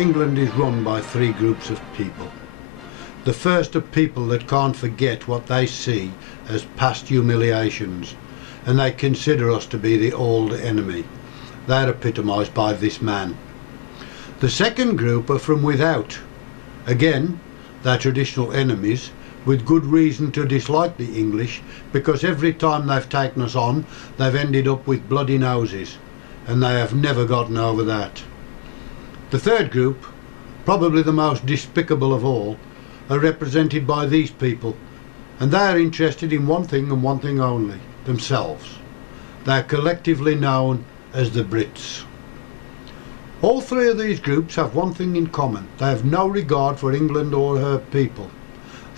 England is run by three groups of people. The first are people that can't forget what they see as past humiliations, and they consider us to be the old enemy. They're epitomised by this man. The second group are from without. Again, they're traditional enemies with good reason to dislike the English, because every time they've taken us on, they've ended up with bloody noses, and they have never gotten over that. The third group, probably the most despicable of all, are represented by these people, and they are interested in one thing and one thing only, themselves. They are collectively known as the Brits. All three of these groups have one thing in common: they have no regard for England or her people.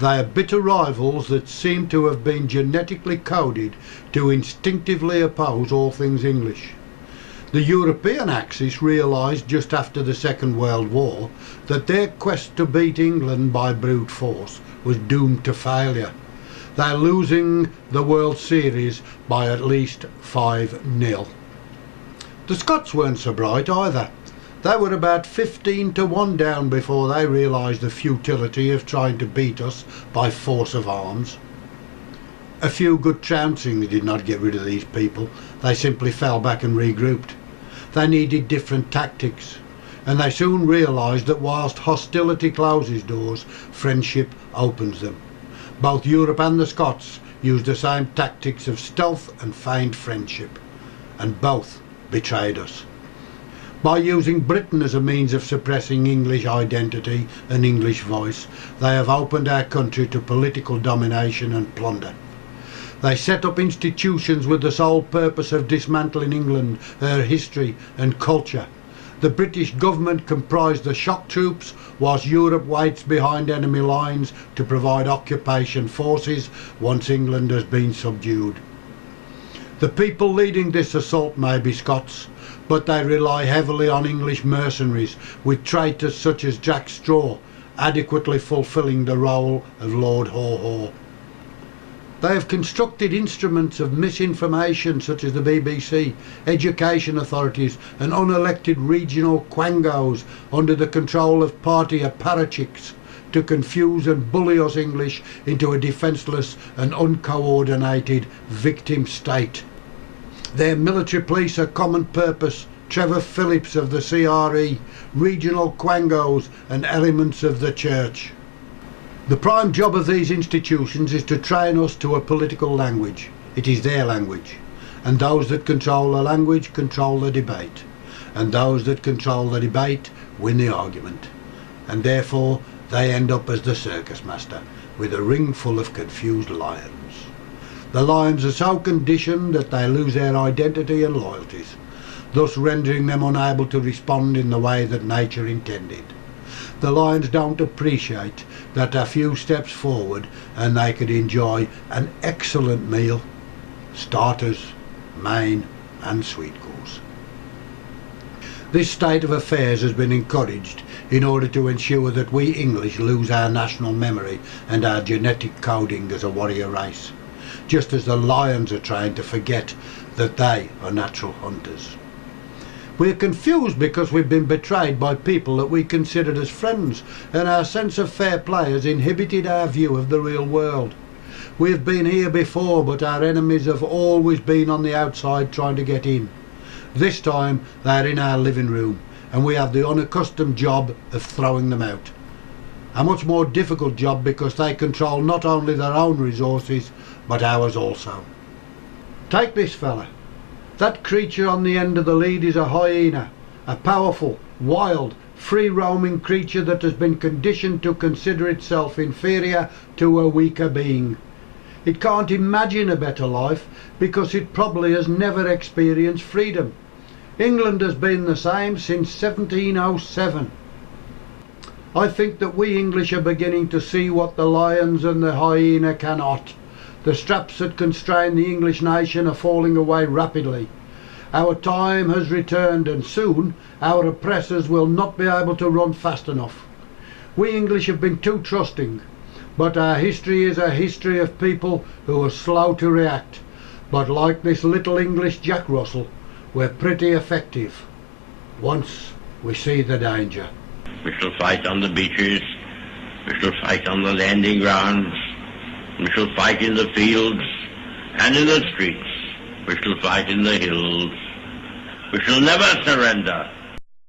They are bitter rivals that seem to have been genetically coded to instinctively oppose all things English. The European Axis realised just after the Second World War that their quest to beat England by brute force was doomed to failure. They're losing the World Series by at least 5-0. The Scots weren't so bright either. They were about 15-1 down before they realised the futility of trying to beat us by force of arms. A few good trouncings did not get rid of these people. They simply fell back and regrouped. They needed different tactics, and they soon realised that whilst hostility closes doors, friendship opens them. Both Europe and the Scots used the same tactics of stealth and feigned friendship, and both betrayed us. By using Britain as a means of suppressing English identity and English voice, they have opened our country to political domination and plunder. They set up institutions with the sole purpose of dismantling England, her history and culture. The British government comprised the shock troops, whilst Europe waits behind enemy lines to provide occupation forces once England has been subdued. The people leading this assault may be Scots, but they rely heavily on English mercenaries, with traitors such as Jack Straw adequately fulfilling the role of Lord Haw-Haw. They have constructed instruments of misinformation such as the BBC, education authorities and unelected regional quangos under the control of party apparatchiks to confuse and bully us English into a defenceless and uncoordinated victim state. Their military police are common purpose, Trevor Phillips of the CRE, regional quangos and elements of the church. The prime job of these institutions is to train us to a political language. It is their language, and those that control the language control the debate, and those that control the debate win the argument, and therefore they end up as the circus master with a ring full of confused lions. The lions are so conditioned that they lose their identity and loyalties, thus rendering them unable to respond in the way that nature intended. The lions don't appreciate that a few steps forward and they could enjoy an excellent meal, starters, main and sweet course. This state of affairs has been encouraged in order to ensure that we English lose our national memory and our genetic coding as a warrior race, just as the lions are trying to forget that they are natural hunters. We're confused because we've been betrayed by people that we considered as friends, and our sense of fair play has inhibited our view of the real world. We have been here before, but our enemies have always been on the outside trying to get in. This time they're in our living room, and we have the unaccustomed job of throwing them out. A much more difficult job because they control not only their own resources, but ours also. Take this fella. That creature on the end of the lead is a hyena, a powerful, wild, free-roaming creature that has been conditioned to consider itself inferior to a weaker being. It can't imagine a better life because it probably has never experienced freedom. England has been the same since 1707. I think that we English are beginning to see what the lions and the hyena cannot. The straps that constrain the English nation are falling away rapidly. Our time has returned, and soon our oppressors will not be able to run fast enough. We English have been too trusting, but our history is a history of people who are slow to react. But like this little English Jack Russell, we're pretty effective once we see the danger. We shall fight on the beaches. We shall fight on the landing grounds. We shall fight in the fields and in the streets. We shall fight in the hills. We shall never surrender.